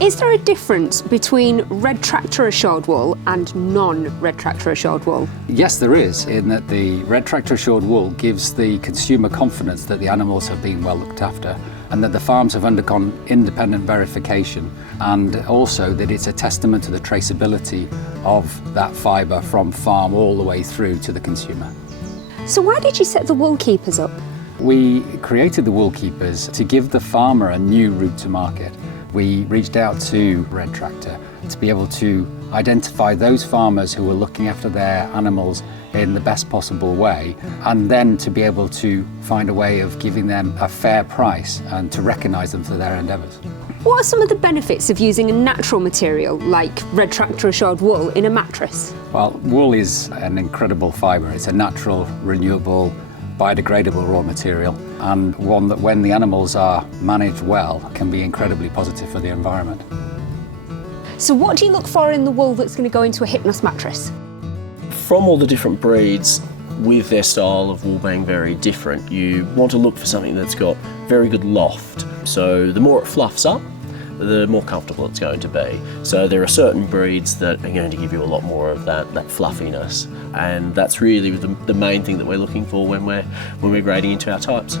Is there a difference between red tractor assured wool and non-red tractor assured wool? Yes, there is, in that the red tractor assured wool gives the consumer confidence that the animals have been well looked after and that the farms have undergone independent verification, and also that it's a testament to the traceability of that fibre from farm all the way through to the consumer. So why did you set the wool keepers up? We created the wool keepers to give the farmer a new route to market. We reached out to Red Tractor to be able to identify those farmers who were looking after their animals in the best possible way, and then to be able to find a way of giving them a fair price and to recognise them for their endeavours. What are some of the benefits of using a natural material like red tractor assured wool in a mattress? Well, wool is an incredible fibre. It's a natural, renewable, biodegradable raw material, and one that, when the animals are managed well, can be incredibly positive for the environment. So what do you look for in the wool that's going to go into a Hypnos mattress? From all the different breeds, with their style of wool being very different, you want to look for something that's got very good loft. So the more it fluffs up, the more comfortable it's going to be. So there are certain breeds that are going to give you a lot more of that fluffiness, and that's really the main thing that we're looking for when we're grading into our types.